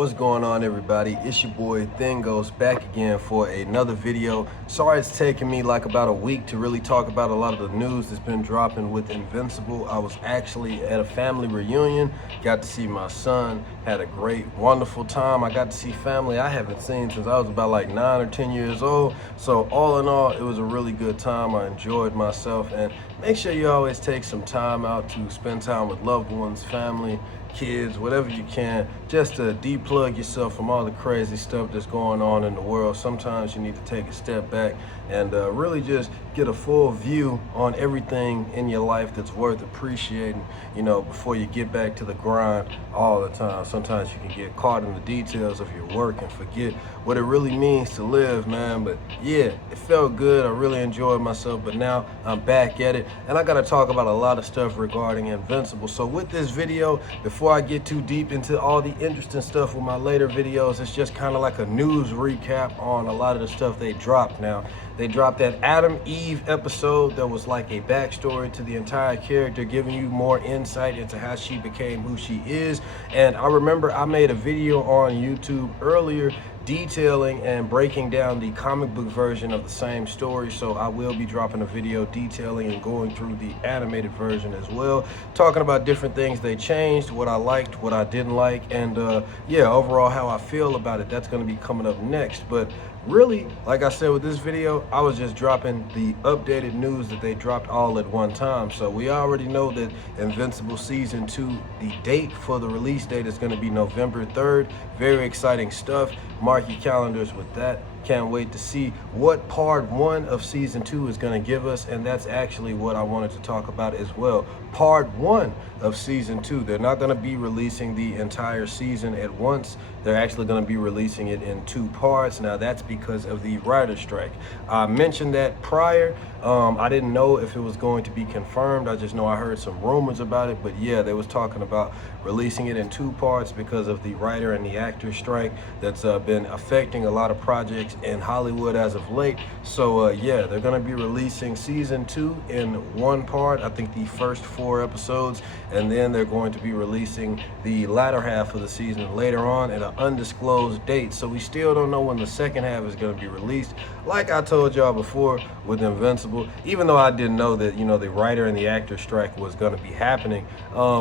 What's going on, everybody? It's your boy Thingos back again for another video. Sorry it's taken me like about a week to really talk about a lot of the news that's been dropping with Invincible. I was actually at a family reunion, got to see my son, had a great, wonderful time. I got to see family I haven't seen since I was about like 9 or 10 years old. So all in all, it was a really good time. I enjoyed myself, and make sure you always take some time out to spend time with loved ones, family, kids, whatever you can, just to deplug yourself from all the crazy stuff that's going on in the world. Sometimes you need to take a step back and really just get a full view on everything in your life that's worth appreciating, before you get back to the grind all the time. Sometimes you can get caught in the details of your work and forget what it really means to live, man. But yeah, it felt good. I really enjoyed myself, but now I'm back at it, and I gotta talk about a lot of stuff regarding Invincible. So with this video, before I get too deep into all the interesting stuff with my later videos, it's just kind of like a news recap on a lot of the stuff they dropped. Now, they dropped that Adam Eve episode that was like a backstory to the entire character, giving you more insight into how she became who she is. And I remember I made a video on YouTube earlier detailing and breaking down the comic book version of the same story, so I will be dropping a video detailing and going through the animated version as well, talking about different things they changed, what I liked, what I didn't like, and yeah, overall how I feel about it. That's going to be coming up next. But really, like I said with this video, I was just dropping the updated news that they dropped all at one time. So we already know that Invincible Season 2, the date for the release date is going to be November 3rd. Very exciting stuff. Mark your calendars with that. Can't wait to see what part 1 of Season 2 is going to give us, and that's actually what I wanted to talk about as well. Part 1 of Season 2. They're not going to be releasing the entire season at once. They're actually going to be releasing it in 2 parts. Now, that's because of the writer's strike. I mentioned that prior. I didn't know if it was going to be confirmed. I just know I heard some rumors about it. But yeah, they was talking about releasing it in 2 parts because of the writer and the actor strike that's been affecting a lot of projects in Hollywood as of late. So yeah, they're going to be releasing Season 2 in 1 part, I think the first 4 episodes, and then they're going to be releasing the latter half of the season later on at an undisclosed date. So we still don't know when the second half is going to be released. Like I told y'all before with Invincible, even though I didn't know that the writer and the actor strike was going to be happening,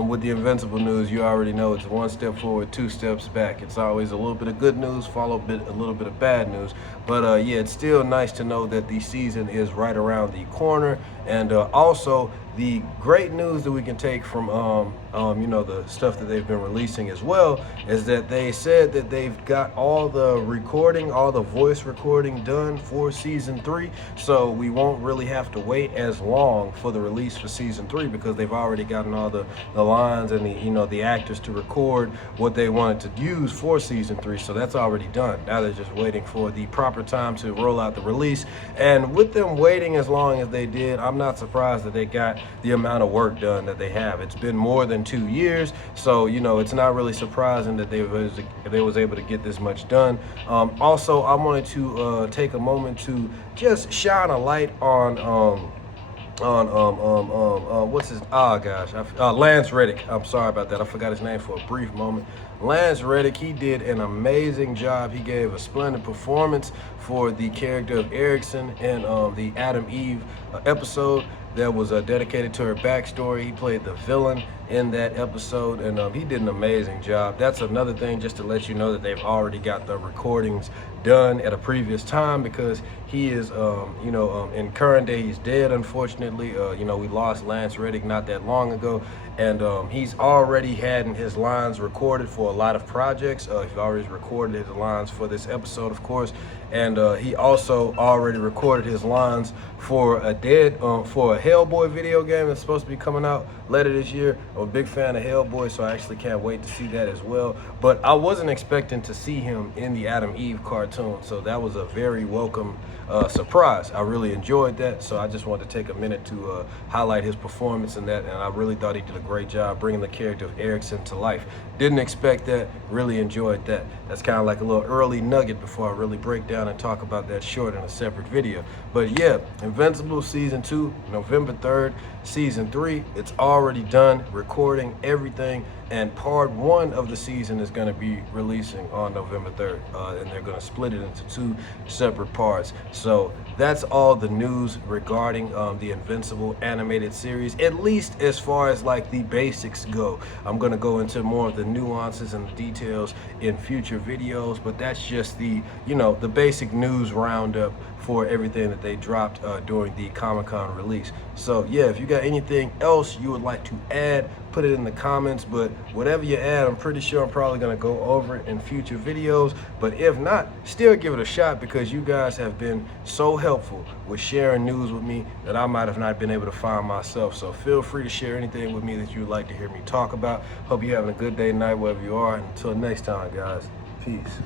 with the Invincible news, you already know it's 1 step forward, 2 steps back. It's always a little bit of good news followed a little bit of bad news. But yeah, it's still nice to know that the season is right around the corner. And also the great news that we can take from the stuff that they've been releasing as well is that they said that they've got all the recording, all the voice recording done for Season 3. So we won't really have to wait as long for the release for Season 3 because they've already gotten all the lines and the actors to record what they wanted to use for Season 3. So that's already done. Now they're just waiting for the proper time to roll out the release. And with them waiting as long as they did, I'm not surprised that they got the amount of work done that they have. It's been more than 2 years, so it's not really surprising that they was able to get this much done. Also, I wanted to take a moment to just shine a light on what's his Lance Reddick. I'm sorry about that. I forgot his name for a brief moment. Lance Reddick, he did an amazing job. He gave a splendid performance for the character of Erickson in the Adam Eve episode that was dedicated to her backstory. He played the villain in that episode, and he did an amazing job. That's another thing, just to let you know that they've already got the recordings done at a previous time, because he is in current day, he's dead, unfortunately. We lost Lance Reddick not that long ago, and he's already had his lines recorded for a lot of projects. He's already recorded his lines for this episode, of course, and he also already recorded his lines for a Hellboy video game that's supposed to be coming out later this year. I'm a big fan of Hellboy, so I actually can't wait to see that as well. But I wasn't expecting to see him in the Adam Eve cartoon, so that was a very welcome surprise. I really enjoyed that, so I just wanted to take a minute to highlight his performance in that, and I really thought he did a great job bringing the character of Erickson to life. Didn't expect that, really enjoyed that. That's kind of like a little early nugget before I really break down and talk about that short in a separate video. But yeah, Invincible Season 2, November 3rd, Season 3, it's already done, recording everything, and part 1 of the season is going to be releasing on November 3rd, and they're going to split it into 2 separate parts. So that's all the news regarding the Invincible animated series, at least as far as like the basics go. I'm going to go into more of the nuances and the details in future videos, but that's just the, you know, the basic news roundup for everything that they dropped during the Comic-Con release. So yeah, if you got anything else you would like to add, put it in the comments. But whatever you add, I'm pretty sure I'm probably going to go over it in future videos. But if not, still give it a shot, because you guys have been so helpful with sharing news with me that I might have not been able to find myself. So feel free to share anything with me that you would like to hear me talk about. Hope you're having a good day, night, wherever you are. Until next time, guys, peace.